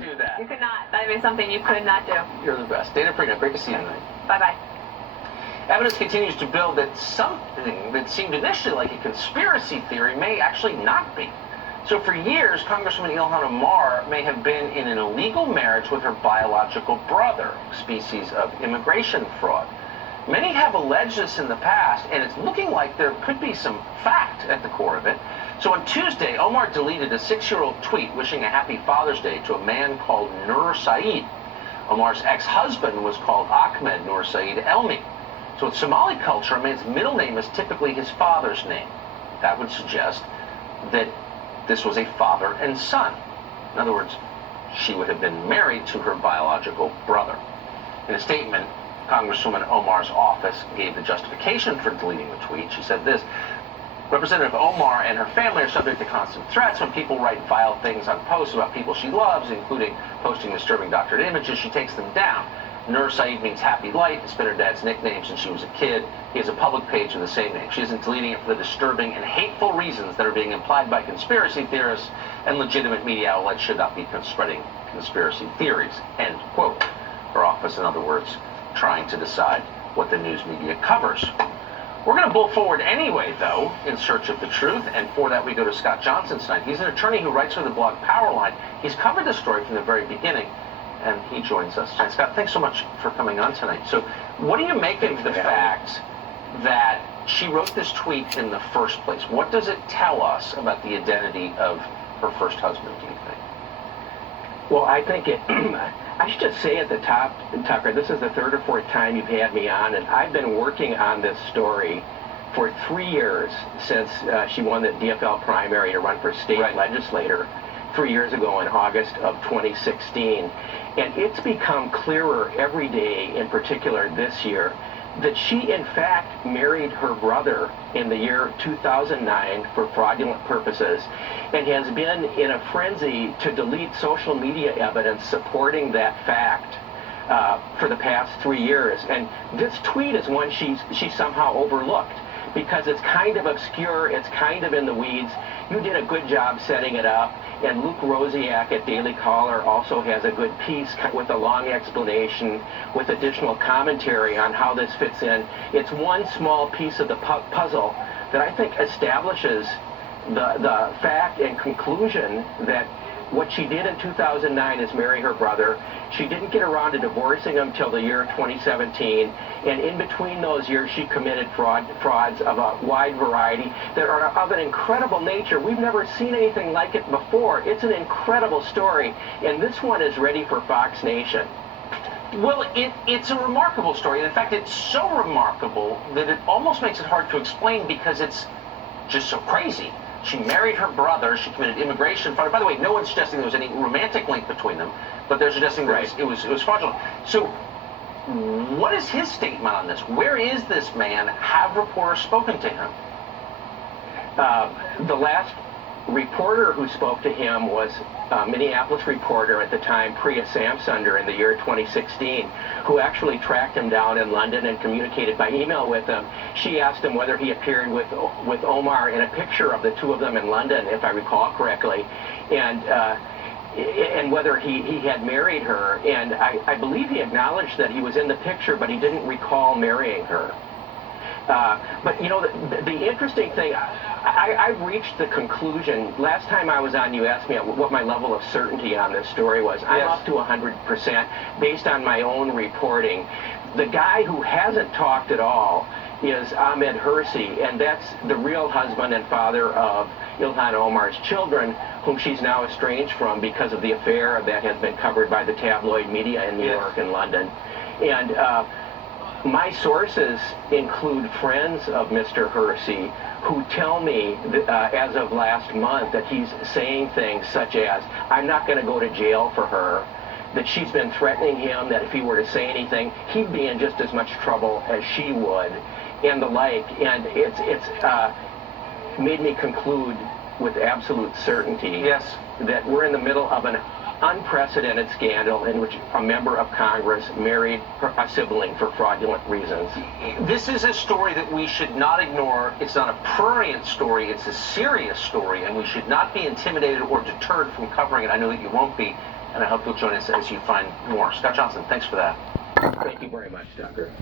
do that. You could not. That is something you could not do. You're the best. Dana Perino, great to see you tonight. Bye-bye. Evidence continues to build that something that seemed initially like a conspiracy theory may actually not be. So for years, Congresswoman Ilhan Omar may have been in an illegal marriage with her biological brother, a species of immigration fraud. Many have alleged this in the past, and it's looking like there could be some fact at the core of it. So on Tuesday, Omar deleted a 6-year-old tweet wishing a happy Father's Day to a man called Nur Saeed. Omar's ex-husband was called Ahmed Nur Saeed Elmi. So in Somali culture, a man's middle name is typically his father's name. That would suggest that this was a father and son. In other words, she would have been married to her biological brother. In a statement, Congresswoman Omar's office gave the justification for deleting the tweet. She said this: Representative Omar and her family are subject to constant threats when people write vile things on posts about people she loves, including posting disturbing doctored images. She takes them down. Nur Saeed means happy light. It's been her dad's nickname since she was a kid. He has a public page with the same name. She isn't deleting it for the disturbing and hateful reasons that are being implied by conspiracy theorists, and legitimate media outlets should not be spreading conspiracy theories. End quote. Her office, in other words, trying to decide what the news media covers. We're going to pull forward anyway, though, in search of the truth, and for that we go to Scott Johnson tonight. He's an attorney who writes for the blog Powerline. He's covered this story from the very beginning, and he joins us tonight. Scott, thanks so much for coming on tonight. So what do you make of the fact that she wrote this tweet in the first place? What does it tell us about the identity of her first husband, do you think? Well, I think it, I should just say at the top, Tucker, this is the third or fourth time you've had me on, and I've been working on this story for 3 years since she won the DFL primary to run for state legislator 3 years ago in August of 2016. And it's become clearer every day, in particular this year, that she in fact married her brother in the year 2009 for fraudulent purposes, and has been in a frenzy to delete social media evidence supporting that fact for the past 3 years. And this tweet is one she somehow overlooked, because it's kind of obscure, it's kind of in the weeds. You did a good job setting it up, and Luke Rosiak at Daily Caller also has a good piece with a long explanation with additional commentary on how this fits in. It's one small piece of the puzzle that I think establishes the fact and conclusion that what she did in 2009 is marry her brother. She didn't get around to divorcing him till the year 2017, and in between those years she committed frauds of a wide variety that are of an incredible nature. We've never seen anything like it before. It's an incredible story, and this one is ready for Fox Nation. Well, it's a remarkable story, and in fact it's so remarkable that it almost makes it hard to explain, because it's just so crazy. She married her brother. She committed immigration fraud. By the way, no one's suggesting there was any romantic link between them, but they're suggesting that it was fraudulent. So what is his statement on this? Where is this man? Have reporters spoken to him? The last reporter who spoke to him was a Minneapolis reporter at the time, Priya Samsunder, in the year 2016, who actually tracked him down in London and communicated by email with him. She asked him whether he appeared with Omar in a picture of the two of them in London, if I recall correctly, and whether he had married her. And I believe he acknowledged that he was in the picture, but he didn't recall marrying her. But, you know, the interesting thing, I've reached the conclusion. Last time I was on, you asked me what my level of certainty on this story was. I'm up to 100% based on my own reporting. The guy who hasn't talked at all is Ahmed Hirsi, and that's the real husband and father of Ilhan Omar's children, whom she's now estranged from because of the affair that has been covered by the tabloid media in New York and London. And my sources include friends of Mr. Hirsi who tell me that, as of last month, that he's saying things such as, I'm not going to go to jail for her, that she's been threatening him, that if he were to say anything, he'd be in just as much trouble as she would, and the like. And it's made me conclude with absolute certainty that we're in the middle of an unprecedented scandal in which a member of Congress married a sibling for fraudulent reasons. This is a story that we should not ignore. It's not a prurient story. It's a serious story, and we should not be intimidated or deterred from covering it. I know that you won't be. and I hope you'll join us as you find more. Scott Johnson, thanks for that. Thank you very much, Tucker.